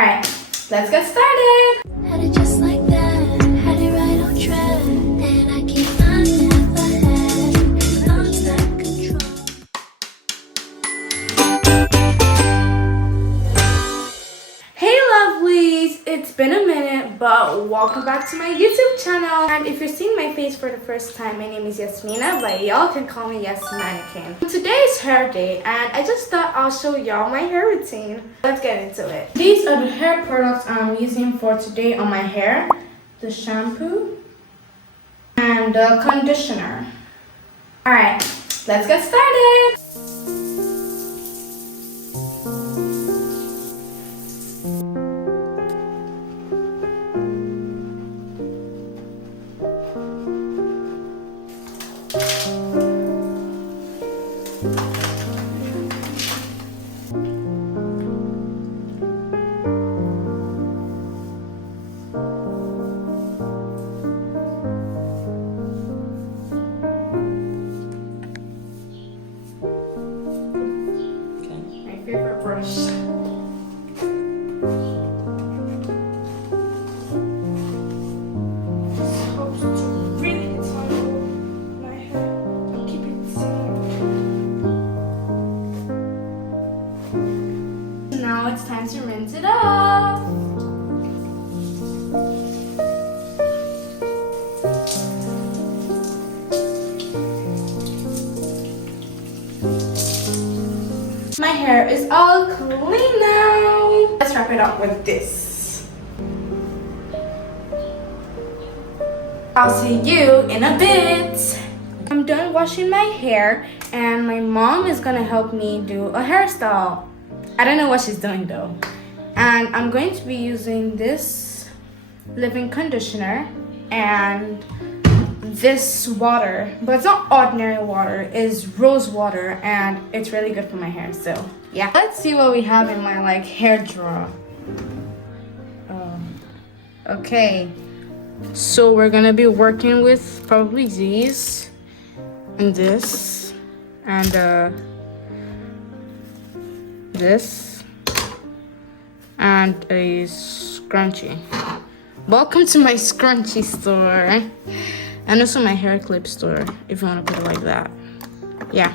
Alright, let's get started. Had it just like that, had it right on track, and I keep my never had lost that control. Hey lovelies, it's been a minute, but welcome back to my YouTube channel. And if you're seeing my face for the first time, my name is Yasmina, but y'all can call me Yes Mannequin. Today is hair day, and I just thought I'll show y'all my hair routine. Let's get into it. These are the hair products I'm using for today on my hair. The shampoo and the conditioner. Alright, let's get started. Favorite brush. Supposed to really tangle my hair and keep it safe. Now it's time to rinse it off. My hair is all clean now. Let's wrap it up with this. I'll see you in a bit. I'm done washing my hair and my mom is gonna help me do a hairstyle. I don't know what she's doing though. And I'm going to be using this leave-in conditioner and this water, but it's not ordinary water, it's rose water, and it's really good for my hair. So yeah, let's see what we have in my hair drawer. Okay, so we're gonna be working with probably these and this and this and a scrunchie. Welcome to my scrunchie store. And also my hair clip store, if you want to put it like that. Yeah.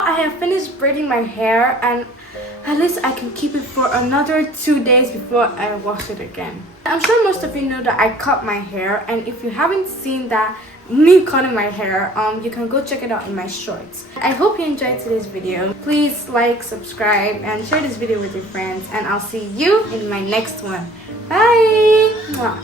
I have finished braiding my hair, and at least I can keep it for another 2 days before I wash it again. I'm sure most of you know that I cut my hair, and if you haven't seen that me cutting my hair, you can go check it out in my shorts. I hope you enjoyed today's video. Please like, subscribe, and share this video with your friends, and I'll see you in my next one. Bye! Mwah.